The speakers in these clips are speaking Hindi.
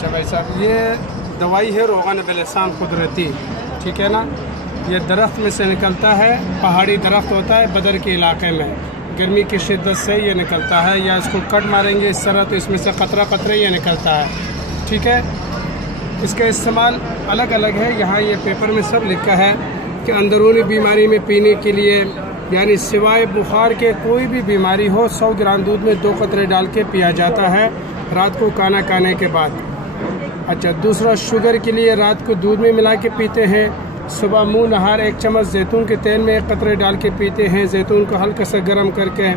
अच्छा भाई साहब, ये दवाई है रोगन बेलहसान कुदरती, ठीक है ना। ये दरख्त में से निकलता है, पहाड़ी दरख्त होता है बदर के इलाके में, गर्मी की शिद्दत से ये निकलता है, या इसको कट मारेंगे इस तरह तो इसमें से कतरा कतरे ये निकलता है, ठीक है। इसका इस्तेमाल अलग अलग है, यहाँ ये पेपर में सब लिखा है कि अंदरूनी बीमारी में पीने के लिए, यानी सिवाय बुखार के कोई भी बीमारी हो 100 ग्राम दूध में 2 कतरे डाल के पिया जाता है रात को खाना खाने के बाद। अच्छा, दूसरा शुगर के लिए रात को दूध में मिला के पीते हैं, सुबह मुंह नहार 1 चम्मच जैतून के तेल में 1 कतरे डाल के पीते हैं, जैतून को हल्का सा गर्म करके।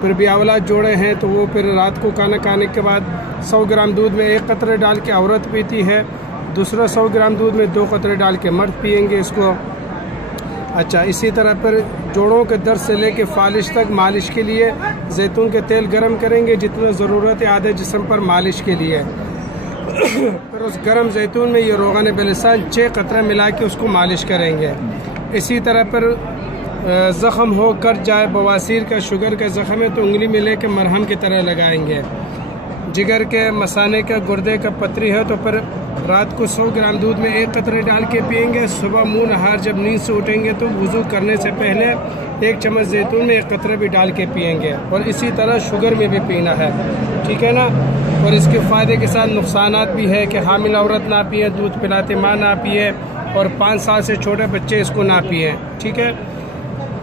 फिर ब्यावला जोड़े हैं तो वो फिर रात को खाना खाने के बाद 100 ग्राम दूध में 1 कतरे डाल के औरत पीती है, दूसरा 100 ग्राम दूध में 2 कतरे डाल के मर्द पिएंगे इसको। अच्छा, इसी तरह फिर जोड़ों के दर्द से लेके फालिश तक मालिश के लिए जैतून के तेल गर्म करेंगे जितना ज़रूरत है आधे जिस्म पर मालिश के लिए। फिर उस गर्म जैतून में ये रोगन बेलहसान 6 कतरे मिला के उसको मालिश करेंगे। इसी तरह फिर ज़ख़म हो कट जाए, बवासीर का शुगर का ज़ख़म है तो उंगली में लेके मरहम की तरह लगाएंगे। जिगर के मसाने का गुर्दे का पथरी है तो फिर रात को 100 ग्राम दूध में 1 कतरे डाल के पिएंगे, सुबह मुंह नहार जब नींद से उठेंगे तो वज़ू करने से पहले 1 चम्मच जैतून में 1 कतरे भी डाल के पिएंगे। और इसी तरह शुगर में भी पीना है, ठीक है ना। और इसके फ़ायदे के साथ नुकसानात भी है कि हामिल औरत ना पिए, दूध पिलाते माँ ना पिए, और 5 साल से छोटे बच्चे इसको ना पिए, ठीक है।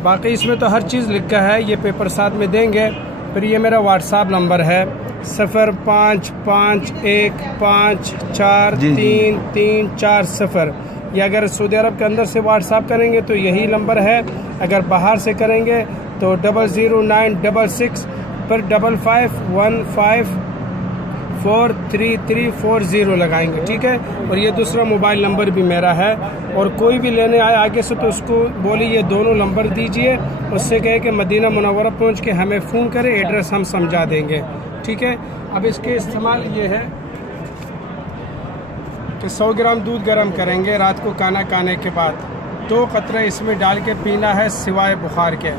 बाकी इसमें तो हर चीज़ लिखा है, ये पेपर साथ में देंगे। फिर ये मेरा व्हाट्सएप नंबर है 0551543340। ये अगर सऊदी अरब के अंदर से व्हाट्सएप करेंगे तो यही नंबर है, अगर बाहर से करेंगे तो 00966 पर 5515433340 लगाएंगे, ठीक है। और ये दूसरा मोबाइल नंबर भी मेरा है, और कोई भी लेने आए आगे से तो उसको बोलिए ये दोनों नंबर दीजिए, उससे कहे कि मदीना मुनव्वरा पहुंच के हमें फ़ोन करें, एड्रेस हम समझा देंगे, ठीक है। अब इसके इस्तेमाल ये है कि 100 ग्राम दूध गर्म करेंगे रात को खाना खाने के बाद, 2 कतरे इसमें डाल के पीना है सिवाय बुखार के।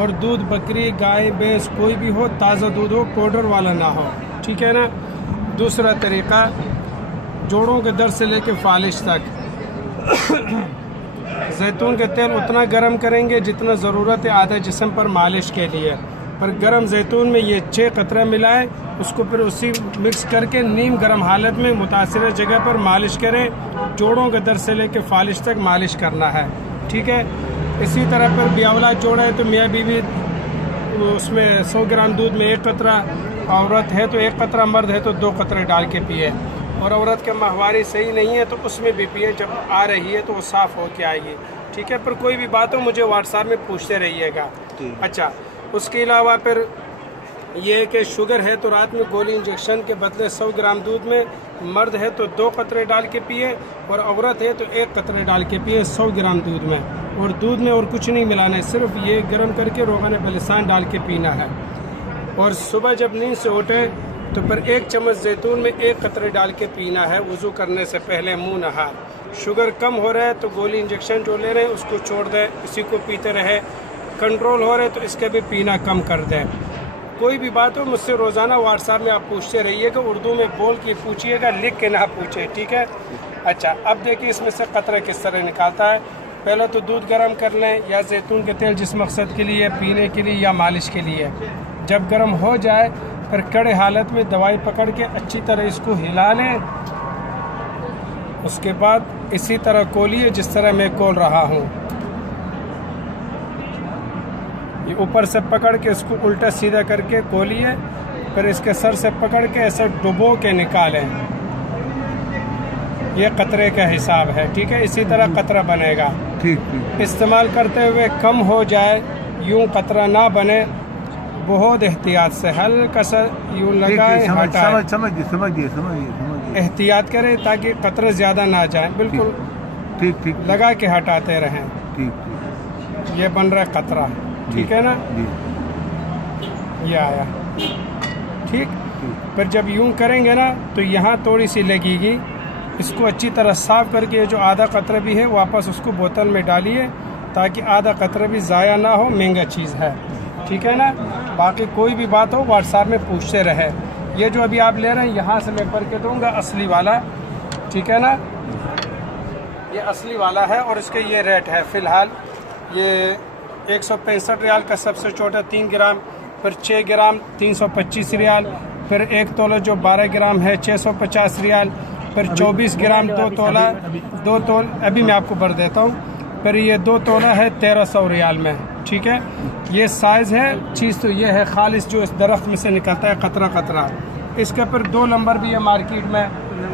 और दूध बकरी गाय भैंस कोई भी हो, ताज़ा दूध हो, पाउडर वाला ना हो, ठीक है ना। दूसरा तरीका, जोड़ों के दर्द से लेकर फालिश तक जैतून के तेल उतना गर्म करेंगे जितना ज़रूरत है आधे जिस्म पर मालिश के लिए। पर गर्म जैतून में ये 6 कतरे मिलाएं, उसको फिर उसी मिक्स करके नीम गर्म हालत में मुतासिर जगह पर मालिश करें। जोड़ों के दर्द से लेकर फालिश तक मालिश करना है, ठीक है। इसी तरह पर ब्यावला जोड़ा है तो मियाँ बीवी उसमें 100 ग्राम दूध में 1 कतरा, औरत है तो 1 कतरा, मर्द है तो 2 कतरे डाल के पिए। और औरत के माहवारी सही नहीं है तो उसमें भी पिए, जब आ रही है तो वो साफ़ हो के आएगी, ठीक है। पर कोई भी बात हो मुझे व्हाट्सएप में पूछते रहिएगा। अच्छा, उसके अलावा फिर ये कि शुगर है तो रात में गोली इंजेक्शन के बदले 100 ग्राम दूध में, मर्द है तो 2 कतरे डाल के पिए, और औरत है तो 1 कतरे डाल के पिए 100 ग्राम दूध में। और दूध में और कुछ नहीं मिलाना है, सिर्फ ये गर्म करके रोगन बेलहसान डाल के पीना है। और सुबह जब नींद से उठे तो फिर 1 चम्मच जैतून में 1 कतरे डाल के पीना है वज़ू करने से पहले मुंह नहार। शुगर कम हो रहा है तो गोली इंजेक्शन जो ले रहे हैं उसको छोड़ दें, इसी को पीते रहे। कंट्रोल हो रहे तो इसका भी पीना कम कर दें। कोई भी बात हो मुझसे रोज़ाना व्हाट्सएप में आप पूछते रहिएगा, उर्दू में बोल के पूछिएगा, लिख के ना पूछे, ठीक है। अच्छा, अब देखिए इसमें से कतरे किस तरह निकालता है। पहले तो दूध गर्म कर लें, या जैतून के तेल जिस मकसद के लिए, पीने के लिए या मालिश के लिए। जब गर्म हो जाए फिर कड़े हालत में दवाई पकड़ के अच्छी तरह इसको हिला लें। उसके बाद इसी तरह खोलिए जिस तरह मैं खोल रहा हूँ। ये ऊपर से पकड़ के इसको उल्टा सीधा करके खोलिए, फिर इसके सर से पकड़ के ऐसे डुबो के निकालें। ये कतरे का हिसाब है, ठीक है। इसी तरह कतरा बनेगा, ठीक। इस्तेमाल करते हुए कम हो जाए, यूं कतरा ना बने, बहुत एहतियात से हल्का सा यूं लगाएं, हटाएं। समझिए एहतियात करें ताकि कतरे ज़्यादा ना जाए, बिल्कुल ठीक लगा के हटाते रहें, ठीक। ये बन रहा है कतरा, ठीक है ना, ये आया, ठीक। फिर जब यूं करेंगे ना तो यहाँ थोड़ी सी लगेगी, इसको अच्छी तरह साफ़ करके जो आधा कतरा भी है वापस उसको बोतल में डालिए ताकि आधा कतरा भी ज़ाया ना हो, महंगा चीज़ है, ठीक है ना। बाकी कोई भी बात हो व्हाट्सएप में पूछते रहे। ये जो अभी आप ले रहे हैं यहाँ से मैं भर के दूँगा असली वाला, ठीक है ना, ये असली वाला है और इसके ये रेट है फ़िलहाल। ये 165 रियाल का सबसे छोटा 3 ग्राम, फिर 6 ग्राम 325 रियाल, फिर 1 तोला जो 12 ग्राम है 650 रियाल, फिर 24 ग्राम 2 तोला अभी मैं आपको भर देता हूँ, फिर ये 2 तोला है 1300 रियाल में, ठीक है। ये साइज़ है। चीज़ तो ये है खालिश जो इस दरख्त में से निकलता है कतरा कतरा। इसके फिर 2 नंबर भी है मार्केट में,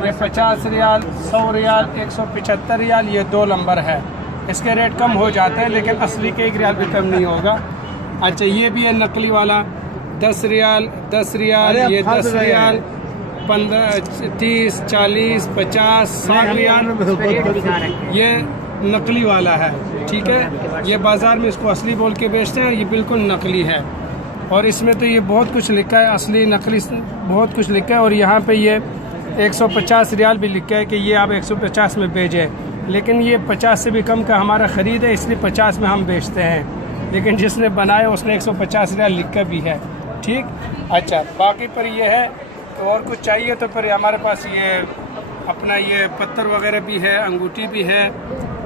ये 50 रियाल, 100 रियाल, 175 रियाल, ये 2 नंबर है। इसके रेट कम हो जाते हैं लेकिन असली के 1 रियाल भी कम नहीं होगा। अच्छा ये भी है नकली वाला, 10 रियाल, 10 रियाल, ये 10 रियाल, 15, 30, 40, 50, 60 रियाल, ये नकली वाला है, ठीक है। ये बाज़ार में इसको असली बोल के बेचते हैं, ये बिल्कुल नकली है। और इसमें तो ये बहुत कुछ लिखा है, असली नकली बहुत कुछ लिखा है। और यहाँ पे ये 150 रियाल भी लिखा है कि ये आप 150 में बेचें, लेकिन ये 50 से भी कम का हमारा ख़रीद है, इसलिए 50 में हम बेचते हैं। लेकिन जिसने बनाया उसने 150 रियाल लिखा भी है, ठीक। अच्छा बाकी पर ये है, तो और कुछ चाहिए तो फिर हमारे पास ये अपना ये पत्थर वगैरह भी है, अंगूठी भी है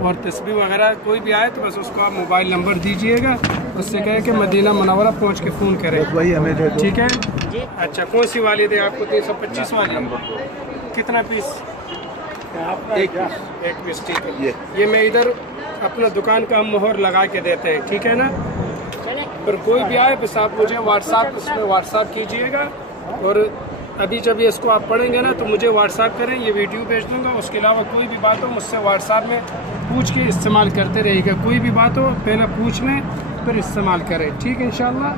और तस्बीह वगैरह। कोई भी आए तो बस उसको आप मोबाइल नंबर दीजिएगा, उससे कहे कि मदीना मुनव्वरा पहुँच के फ़ोन करें, वही हमें दे दो। ठीक है। अच्छा कौन सी वाली दे आपको? 325 वाली। कितना पीस? एक पीस, ठीक है। ये मैं इधर अपना दुकान का हम मोहर लगा के देते हैं, ठीक है ना। फिर कोई भी आए बस आप मुझे व्हाट्सएप कीजिएगा, और अभी जब ये इसको आप पढ़ेंगे ना तो मुझे व्हाट्सएप करें, ये वीडियो भेज दूँगा। उसके अलावा कोई भी बात हो मुझसे व्हाट्सएप में पूछ के इस्तेमाल करते रहिएगा। कोई भी बात हो पहले पूछ लें फिर इस्तेमाल करें, ठीक है इंशाल्लाह।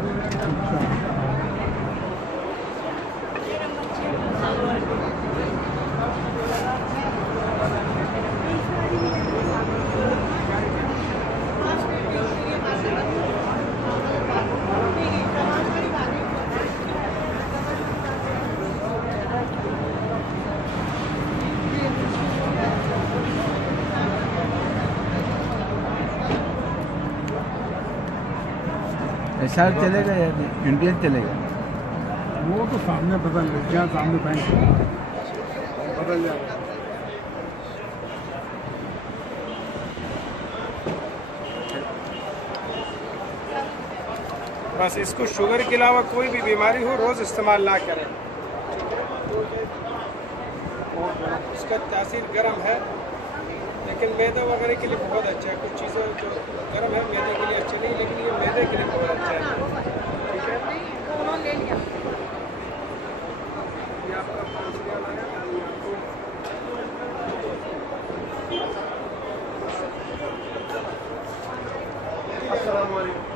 एसआर चलेगा या इंडियन चलेगा? वो तो सामने बदल क्या सामने बैंक बदल जाएगा। बस इसको शुगर के अलावा कोई भी बीमारी हो रोज़ इस्तेमाल ना करें। इसका तासीर गर्म है लेकिन मैदा वगैरह के लिए बहुत अच्छा है। कुछ चीज़ें जो गर्म है मैदे के लिए अच्छी नहीं, लेकिन ये मैदे के लिए बहुत अच्छा है, ठीक है। ये आपका 5 रियाल आया। अस्सलाम वालेकुम।